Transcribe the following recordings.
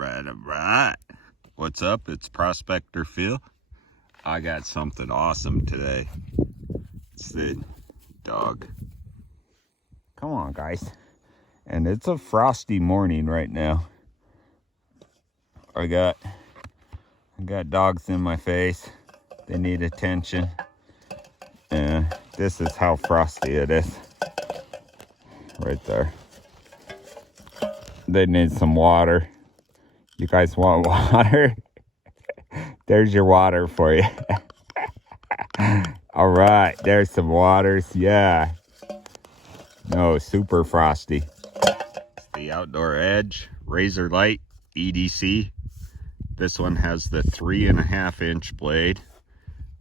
Alright. What's up? It's Prospector Phil. I got something awesome today. It's the dog. Come on, guys. And it's a frosty morning right now. I got dogs in my face. They need attention. And this is how frosty it is. Right there. They need some water. You guys want water? There's your water for you. All right, there's some waters. Yeah. No, super frosty. It's the Outdoor Edge Razor Light EDC. This one has the 3.5-inch blade.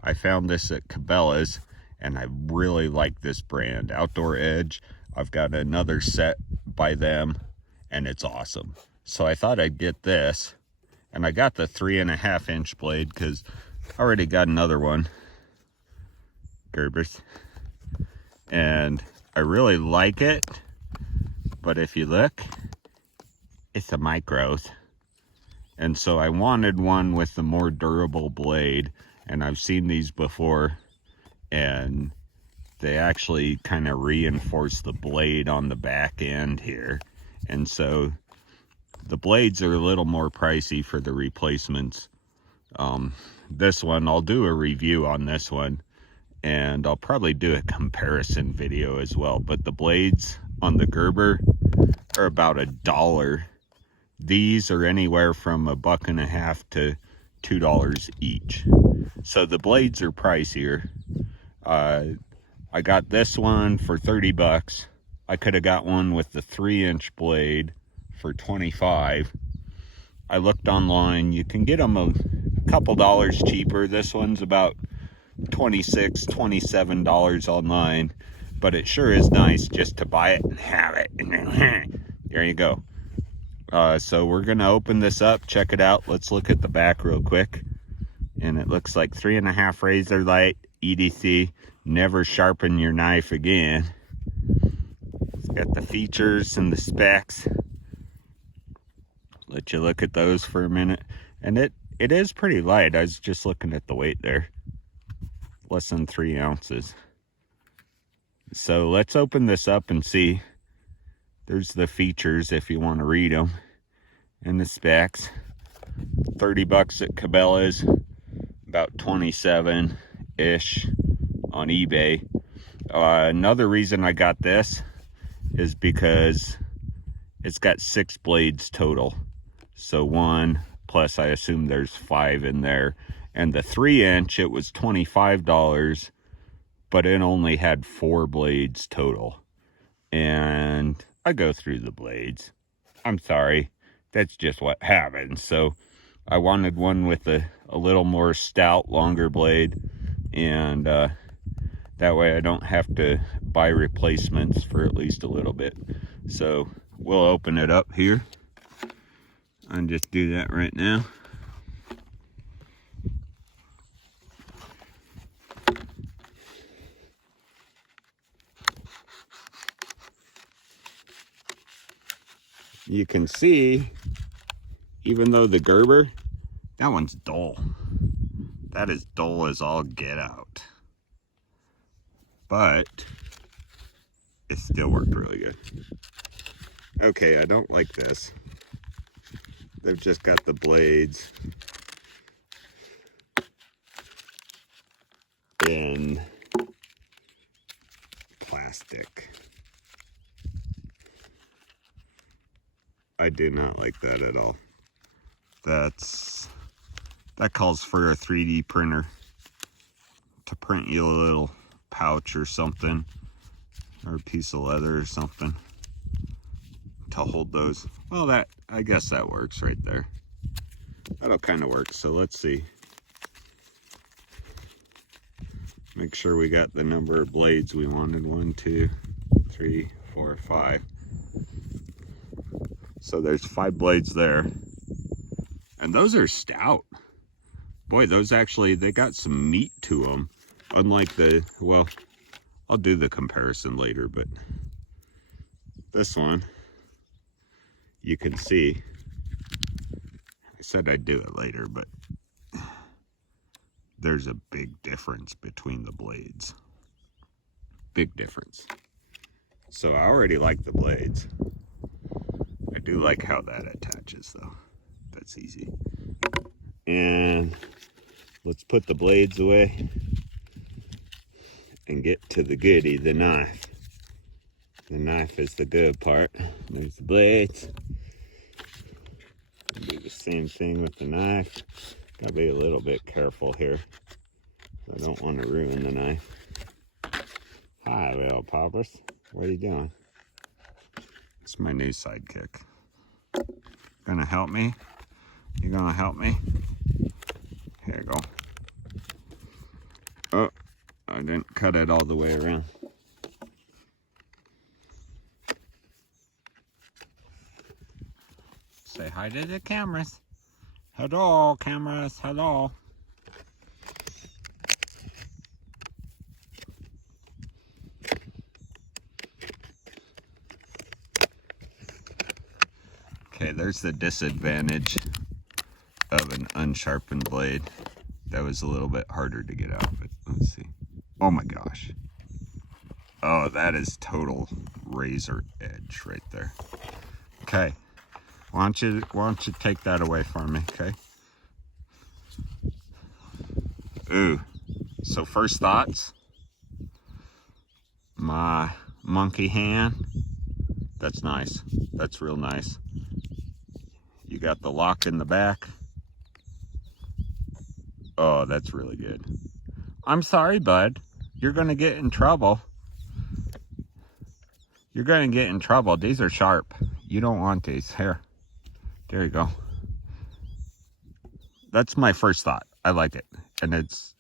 I found this at Cabela's, and I really like this brand, Outdoor Edge. I've got another set by them, and it's awesome. So I thought I'd get this, and I got the 3.5-inch blade because I already got another one, Gerber's, and I really like it. But if you look, it's a micros, and so I wanted one with the more durable blade, and I've seen these before, and they actually kind of reinforce the blade on the back end here, and so the blades are a little more pricey for the replacements. This one, I'll do a review on this one, and I'll probably do a comparison video as well. But the blades on the Gerber are about $1. These are anywhere from $1.50 to $2 each. So the blades are pricier. I got this one for 30 bucks. I could have got one with the 3-inch blade for 25. I looked online. You can get them a couple dollars cheaper. This one's about $26, $27 online, but it sure is nice just to buy it and have it. And then there you go. So we're gonna open this up, check it out. Let's look at the back real quick. And it looks like 3.5 Razor Light EDC. Never sharpen your knife again. It's got the features and the specs. Let you look at those for a minute. And it is pretty light. I was just looking at the weight there. Less than 3 ounces. So let's open this up and see. There's the features if you want to read them. And the specs. 30 bucks at Cabela's. About 27-ish on eBay. Another reason I got this is because it's got 6 blades total. So 1 plus I assume there's 5 in there. And the 3-inch, it was $25, but it only had 4 blades total. And I go through the blades. I'm sorry, that's just what happens. So I wanted one with a little more stout, longer blade, and that way I don't have to buy replacements for at least a little bit. So we'll open it up here and just do that right now. You can see, even though the Gerber, that one's dull. That is dull as all get out. But it still worked really good. Okay, I don't like this. They've just got the blades in plastic. I do not like that at all. That calls for a 3D printer to print you a little pouch or something, or a piece of leather or something to hold those. Well, I guess that works right there. That'll kind of work. So let's see. Make sure we got the number of blades we wanted. 1, 2, 3, 4, 5. So there's 5 blades there. And those are stout. Boy, those actually, they got some meat to them. Unlike well, I'll do the comparison later, but this one, you can see said I'd do it later, but there's a big difference between the blades. Big difference. So I already like the blades. I do like how that attaches though. That's easy. And let's put the blades away and get to the goodie, the knife. The knife is the good part. There's the blades. Do the same thing with the knife. Gotta be a little bit careful here. I don't want to ruin the knife. Hi, little poppers. What are you doing? It's my new sidekick. Gonna help me? You gonna help me? Here you go. Oh, I didn't cut it all the way around. Say hi to the cameras. Hello, cameras. Hello. Okay, there's the disadvantage of an unsharpened blade. That was a little bit harder to get out, but let's see. Oh my gosh. Oh, that is total razor edge right there. Okay. Why don't you take that away from me, okay? Ooh. So first thoughts. My monkey hand. That's nice. That's real nice. You got the lock in the back. Oh, that's really good. I'm sorry, bud. You're gonna get in trouble. You're gonna get in trouble. These are sharp. You don't want these. Here. There you go. That's my first thought. I like it. And it's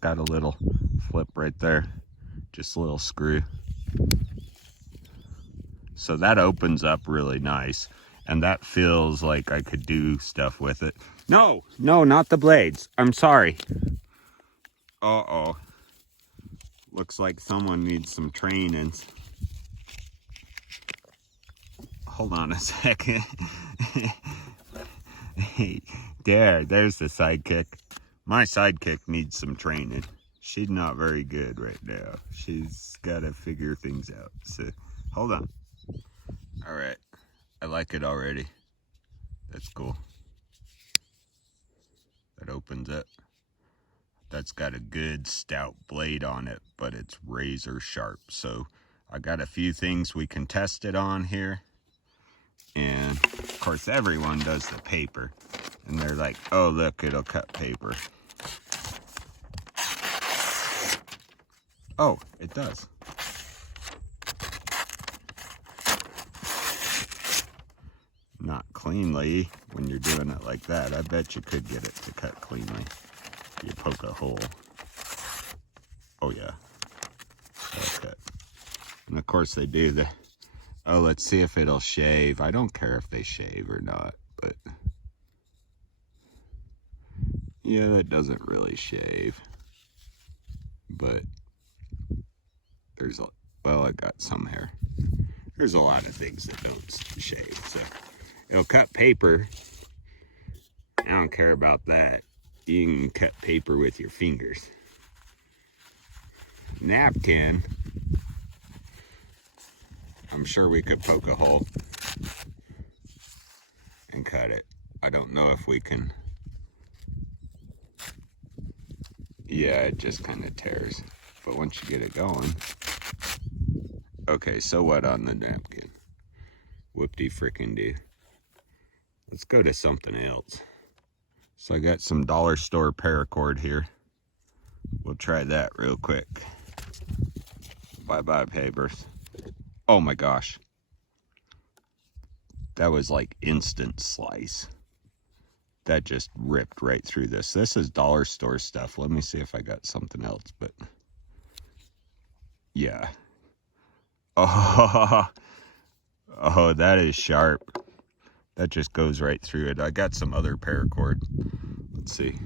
got a little flip right there. Just a little screw. So that opens up really nice. And that feels like I could do stuff with it. No, not the blades. I'm sorry. Uh-oh. Looks like someone needs some training. Hold on a second. Hey, there's the sidekick. My sidekick needs some training. She's not very good right now. She's got to figure things out. So, hold on. All right. I like it already. That's cool. That opens it. That's got a good stout blade on it, but it's razor sharp. So I got a few things we can test it on here. And of course everyone does the paper. And they're like, oh look, it'll cut paper. Oh, it does. Not cleanly when you're doing it like that. I bet you could get it to cut cleanly. You poke a hole. Oh yeah. That'll cut. And of course they do the, oh, let's see if it'll shave. I don't care if they shave or not, but yeah, that doesn't really shave. But there's a, well, I got some hair. There's a lot of things that don't shave, so it'll cut paper. I don't care about that. You can cut paper with your fingers. Napkin, I'm sure we could poke a hole and cut it. I don't know if we can. Yeah, it just kind of tears. But once you get it going. Okay, so what on the napkin? Whoop-de-frickin-do. Let's go to something else. So I got some dollar store paracord here. We'll try that real quick. Bye-bye papers. Oh my gosh. That was like instant slice. That just ripped right through this. This is dollar store stuff. Let me see if I got something else, but yeah. Oh, that is sharp. That just goes right through it. I got some other paracord. Let's see.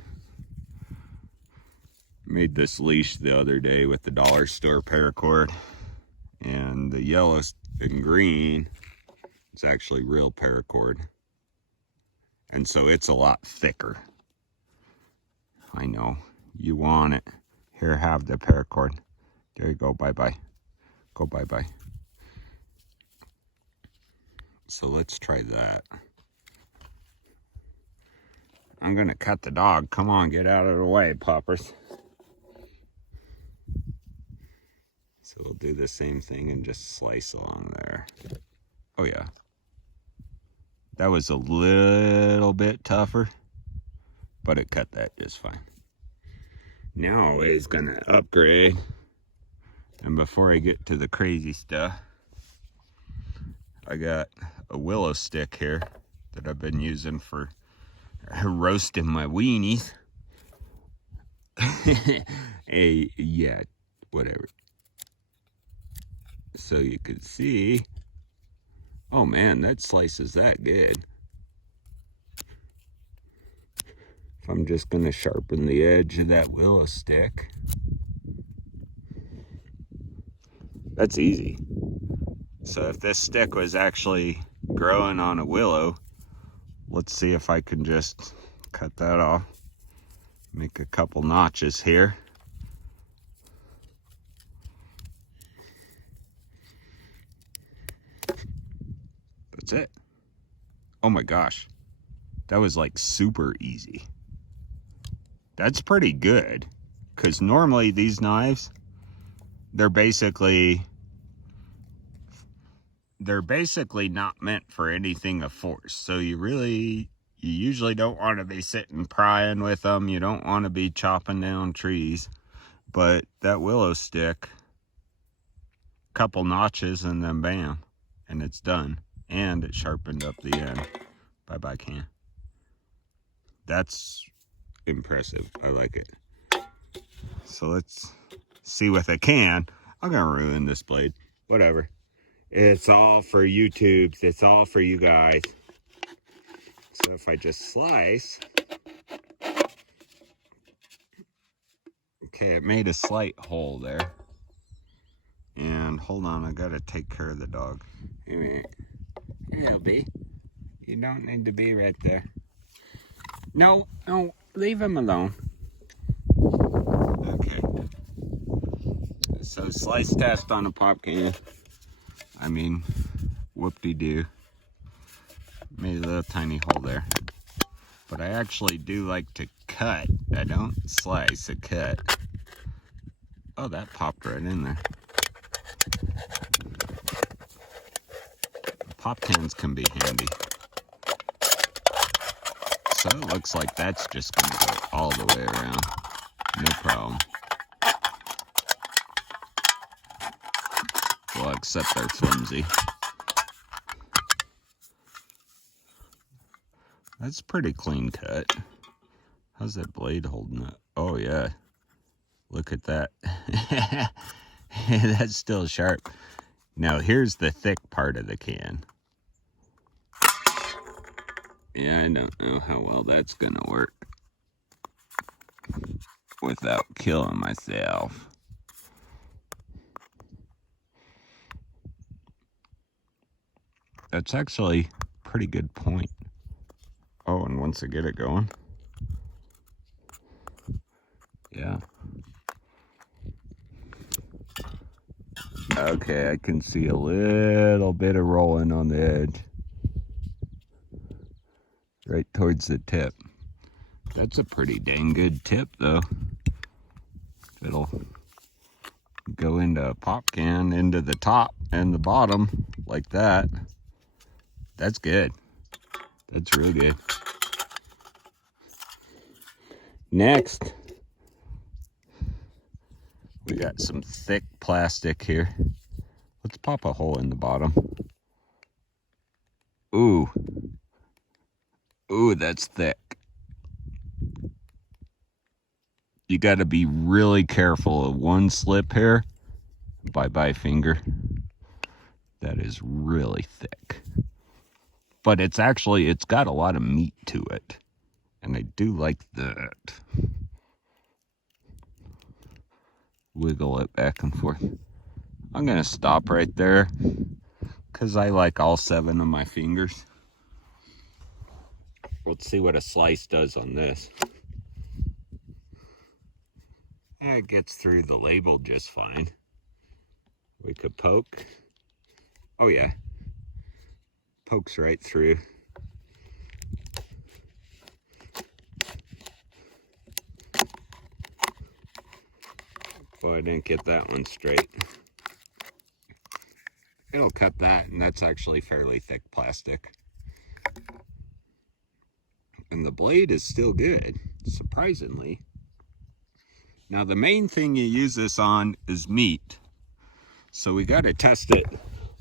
Made this leash the other day with the dollar store paracord. And the yellow and green is actually real paracord. And so it's a lot thicker. I know. You want it. Here, have the paracord. There you go. Bye-bye. Go bye-bye. So let's try that. I'm going to cut the dog. Come on, get out of the way, poppers. So we'll do the same thing and just slice along there. Oh, yeah. That was a little bit tougher, but it cut that just fine. Now it's going to upgrade. And before I get to the crazy stuff, I got a willow stick here that I've been using for roasting my weenies. Hey, yeah, whatever. So you can see, oh man, that slices that good. If I'm just gonna sharpen the edge of that willow stick, that's easy. So if this stick was actually growing on a willow, let's see if I can just cut that off. Make a couple notches here. That's it. Oh my gosh. That was like super easy. That's pretty good. Because normally these knives, they're basically not meant for anything of force. So you usually don't want to be sitting prying with them. You don't want to be chopping down trees. But that willow stick, couple notches and then bam, and it's done. And it sharpened up the end. Bye-bye, can. That's impressive. I like it. So let's see with a can. I'm gonna ruin this blade. Whatever. It's all for YouTubes. It's all for you guys. So if I just slice. Okay, it made a slight hole there. And hold on, I gotta take care of the dog. Here he'll be. You don't need to be right there. No, leave him alone. Okay. So slice test on a pop can. I mean, whoop-de-doo. Made a little tiny hole there. But I actually do like to cut. I don't slice, I cut. Oh, that popped right in there. Pop cans can be handy. So it looks like that's just going to go all the way around. No problem. Well, except they're flimsy. That's pretty clean cut. How's that blade holding up? Oh, yeah. Look at that. That's still sharp. Now, here's the thick part of the can. Yeah, I don't know how well that's gonna work without killing myself. That's actually a pretty good point. Oh, and once I get it going, yeah. Okay, I can see a little bit of rolling on the edge. Right towards the tip. That's a pretty dang good tip, though. It'll go into a pop can, into the top and the bottom, like that. That's good. That's real good. Next, we got some thick plastic here. Let's pop a hole in the bottom. Ooh. Ooh, that's thick. You got to be really careful of one slip here. Bye-bye finger. That is really thick. But it's got a lot of meat to it. And I do like that. Wiggle it back and forth. I'm going to stop right there because I like all 7 of my fingers. Let's see what a slice does on this. Yeah, it gets through the label just fine. We could poke. Oh yeah, pokes right through. Boy, I didn't get that one straight. It'll cut that, and that's actually fairly thick plastic. And the blade is still good, surprisingly. Now the main thing you use this on is meat. So we got to test it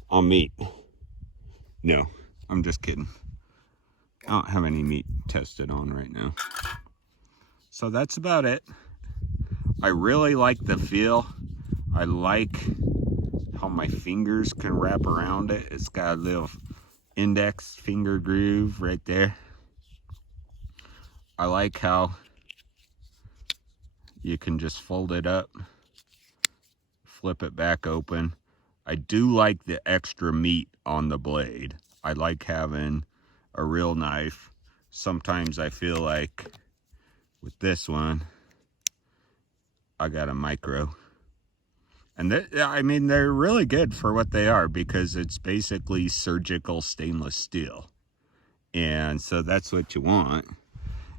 on meat. No, I'm just kidding. I don't have any meat tested on right now. So that's about it. I really like the feel. I like how my fingers can wrap around it. It's got a little index finger groove right there. I like how you can just fold it up, flip it back open. I do like the extra meat on the blade. I like having a real knife. Sometimes I feel like with this one, I got a micro. And I mean, they're really good for what they are because it's basically surgical stainless steel. And so that's what you want.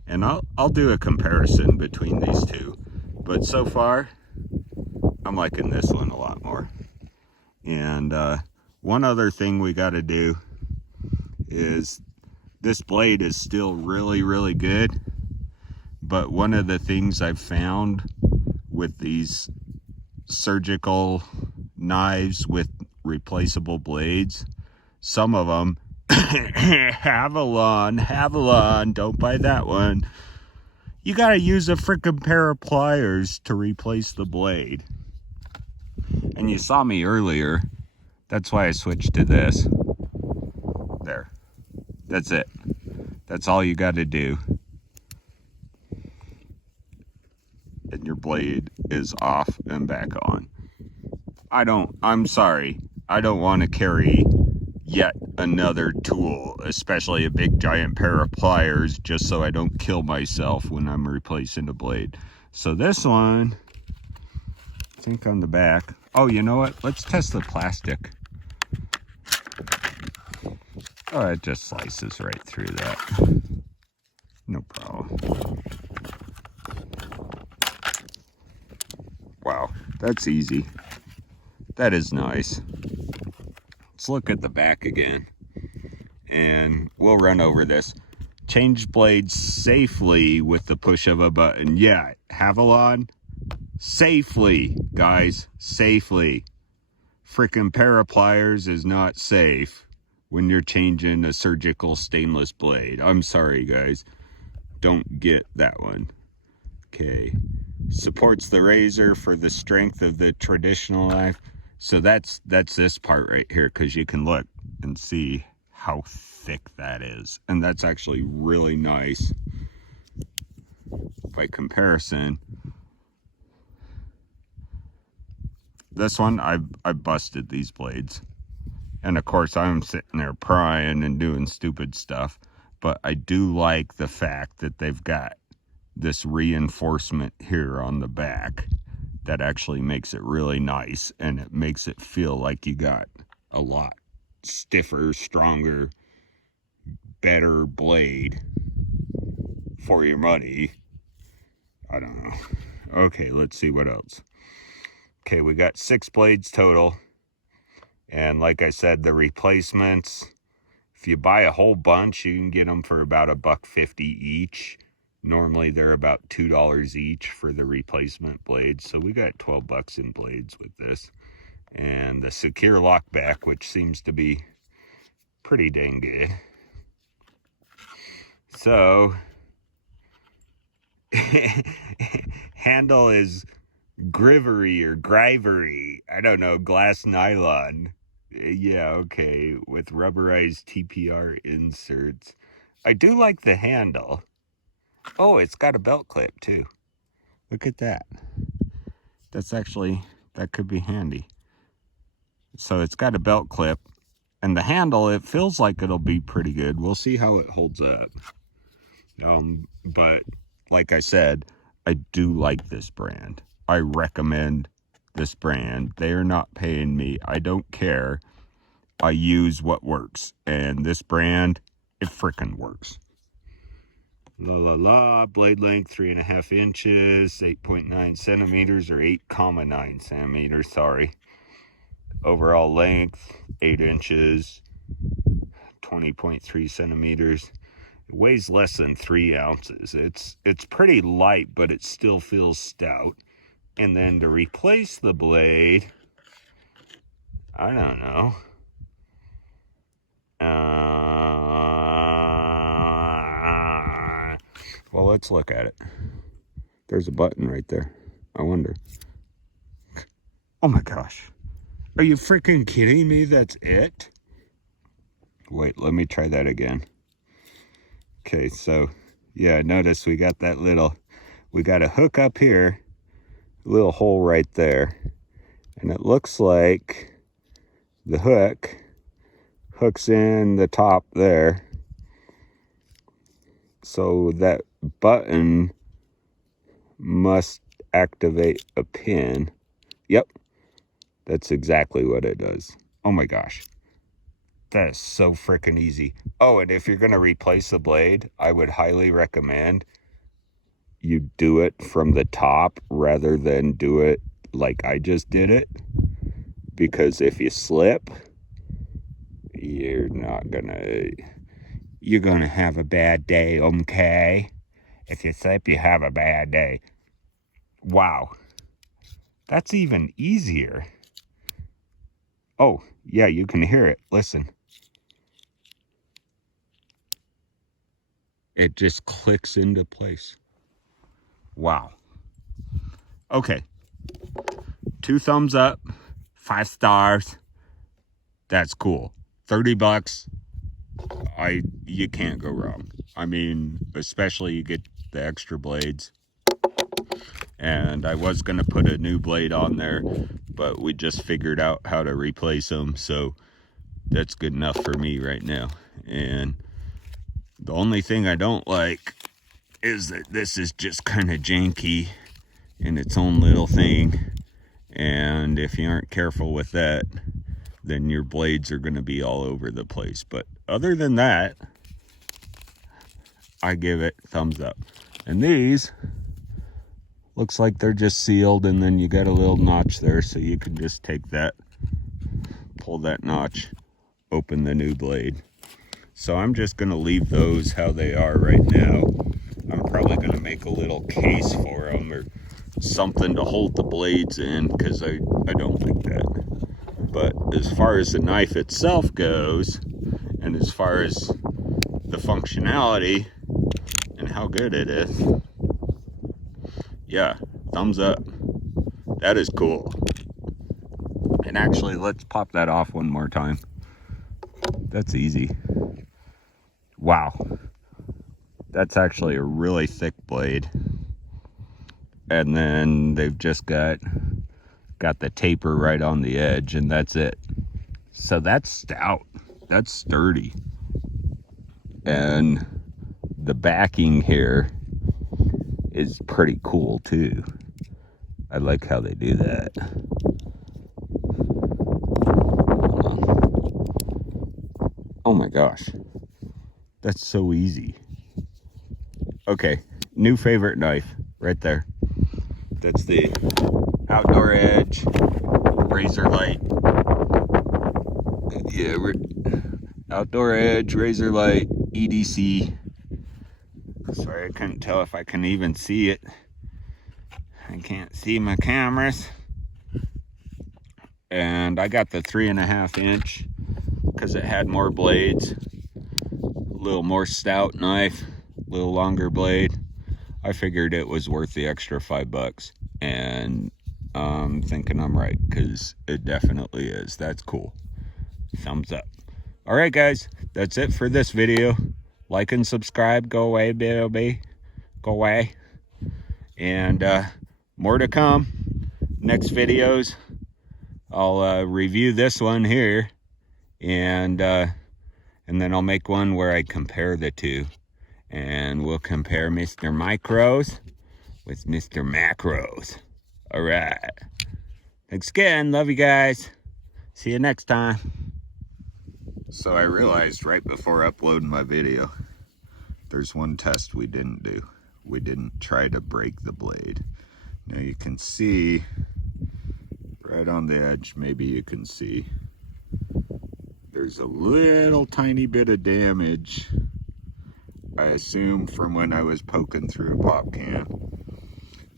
And I'll do a comparison between these two. But so far, I'm liking this one a lot more. And one other thing we got to do is this blade is still really, really good. But one of the things I've found with these surgical knives with replaceable blades, some of them, Havalon, don't buy that one. You got to use a freaking pair of pliers to replace the blade. And you saw me earlier. That's why I switched to this. There. That's it. That's all you got to do. And your blade is off and back on. I'm sorry. I don't want to carry yet another tool, especially a big giant pair of pliers, just so I don't kill myself when I'm replacing a blade. So this one, I think on the back. Oh, you know what? Let's test the plastic. Oh, it just slices right through that. No problem. Wow, that's easy. That is nice. Let's look at the back again. And we'll run over this. Change blades safely with the push of a button. Yeah, Havalon, safely, guys, safely. Frickin' pair of pliers is not safe when you're changing a surgical stainless blade. I'm sorry, guys. Don't get that one. Okay. Supports the razor for the strength of the traditional knife. So that's this part right here, because you can look and see how thick that is. And that's actually really nice. By comparison, this one, I busted these blades. And of course, I'm sitting there prying and doing stupid stuff. But I do like the fact that they've got this reinforcement here on the back that actually makes it really nice, and it makes it feel like you got a lot stiffer, stronger, better blade for your money. I don't know. Okay, let's see what else. Okay, we got 6 blades total, and like I said, the replacements, if you buy a whole bunch, you can get them for about $1.50 each. Normally they're about $2 each for the replacement blades. So we got 12 bucks in blades with this. And the secure lock back, which seems to be pretty dang good. So handle is grivery or grivery. I don't know, glass nylon. Yeah, okay, with rubberized TPR inserts. I do like the handle. Oh, it's got a belt clip too. Look at that. That's actually, that could be handy. So it's got a belt clip, and the handle, it feels like it'll be pretty good. We'll see how it holds up. But like I said, I do like this brand. I recommend this brand. They are not paying me. I don't care. I use what works. And this brand, it frickin' works. Blade length 3.5 inches, 8.9 centimeters, or 8,9 centimeters, sorry. Overall length, 8 inches, 20.3 centimeters. It weighs less than 3 ounces. It's pretty light, but it still feels stout. And then to replace the blade, I don't know. Well, let's look at it. There's a button right there. I wonder. Oh my gosh. Are you freaking kidding me? That's it? Wait, let me try that again. Okay, so yeah, notice we got that we got a hook up here, a little hole right there. And it looks like the hook hooks in the top there. So that button must activate a pin. Yep, that's exactly what it does. Oh my gosh. That is so freaking easy. Oh, and if you're going to replace the blade, I would highly recommend you do it from the top rather than do it like I just did it. Because if you slip, you're gonna have a bad day, okay? If you slip, you have a bad day. Wow. That's even easier. Oh, yeah, you can hear it. Listen. It just clicks into place. Wow. Okay. 2 thumbs up, 5 stars. That's cool. $30. You can't go wrong. I mean, especially you get the extra blades. And I was going to put a new blade on there, but we just figured out how to replace them, so that's good enough for me right now. And the only thing I don't like is that this is just kind of janky in its own little thing, and if you aren't careful with that, then your blades are going to be all over the place. But other than that, I give it thumbs up. And these looks like they're just sealed, and then you got a little notch there, so you can just take that, pull that notch, open the new blade. So I'm just going to leave those how they are right now. I'm probably going to make a little case for them or something to hold the blades in, because I don't like that. But as far as the knife itself goes, and as far as the functionality and how good it is, yeah, thumbs up. That is cool. And actually, let's pop that off one more time. That's easy. Wow. That's actually a really thick blade. And then they've just got the taper right on the edge, and that's it. So that's stout. That's sturdy. And the backing here is pretty cool too. I like how they do that. Oh my gosh. That's so easy. Okay, new favorite knife right there. That's the Outdoor Edge Razor Light. Yeah, Outdoor Edge Razor Light EDC. Sorry, I couldn't tell if I can even see it. I can't see my cameras. And I got the 3.5 inch because it had more blades, a little more stout knife, a little longer blade. I figured it was worth the extra $5, and I'm thinking I'm right, because it definitely is. That's cool. Thumbs up. All right, guys, that's it for this video. Like and subscribe. Go away, baby. Go away. And more to come. Next videos, I'll review this one here, and then I'll make one where I compare the two. And we'll compare Mr. Micros with Mr. Macros. All right. Thanks again. Love you guys. See you next time. So I realized right before uploading my video, there's one test we didn't do. We didn't try to break the blade. Now you can see right on the edge, maybe you can see, there's a little tiny bit of damage, I assume from when I was poking through a pop can.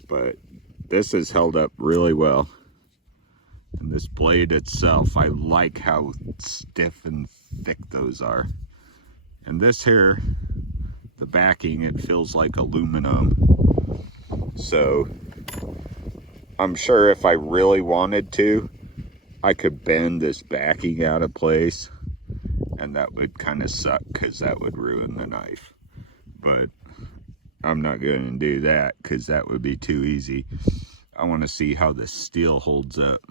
But this has held up really well. And this blade itself, I like how stiff and thick those are. And this here, the backing, it feels like aluminum. So I'm sure if I really wanted to, I could bend this backing out of place, and that would kind of suck because that would ruin the knife. But I'm not going to do that because that would be too easy. I want to see how the steel holds up.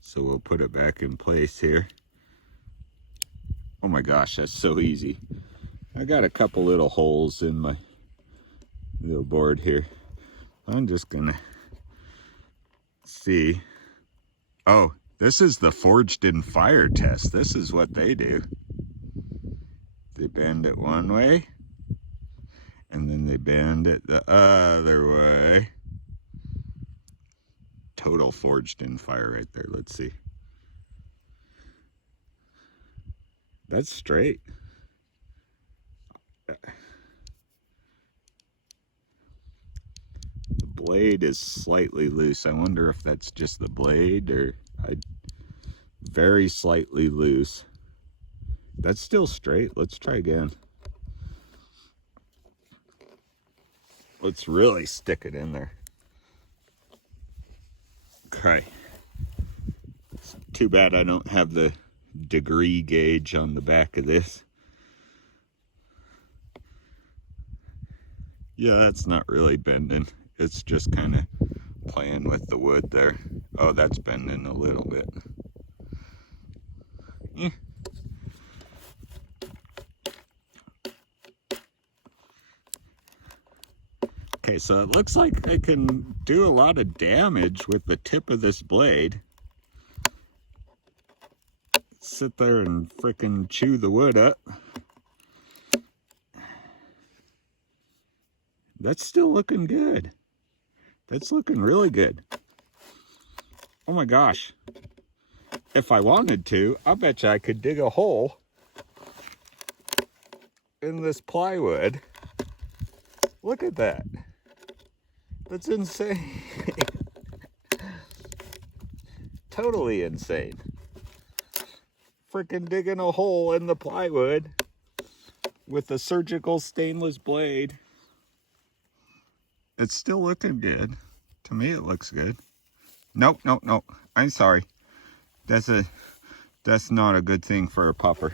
So we'll put it back in place here. Oh my gosh, that's so easy. I got a couple little holes in my little board here. I'm just gonna see. Oh, this is the Forged in Fire test. This is what they do. They bend it one way, and then they bend it the other way. Total Forged in Fire right there. Let's see. That's straight. The blade is slightly loose. I wonder if that's just the blade or very slightly loose. That's still straight. Let's try again. Let's really stick it in there. Okay. It's too bad I don't have the degree gauge on the back of this. Yeah, that's not really bending. It's just kind of playing with the wood there. Oh, that's bending a little bit. Eh. Okay, so it looks like I can do a lot of damage with the tip of this blade. Sit there and frickin' chew the wood up. That's still looking good. That's looking really good. Oh my gosh. If I wanted to, I bet you I could dig a hole in this plywood. Look at that. That's insane. Totally insane. Frickin' digging a hole in the plywood with a surgical stainless blade. It's still looking good. To me, it looks good. Nope. I'm sorry. That's not a good thing for a pupper.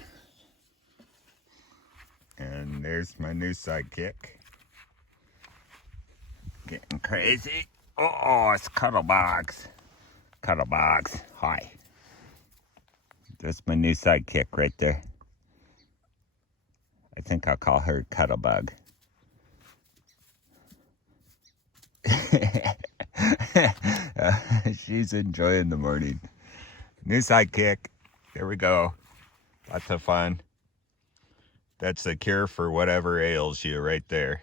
And there's my new sidekick. Getting crazy. Oh, it's Cuddlebox. Cuddlebox. Hi. That's my new sidekick right there. I think I'll call her Cuddlebug. She's enjoying the morning. New sidekick. Here we go. Lots of fun. That's the cure for whatever ails you right there.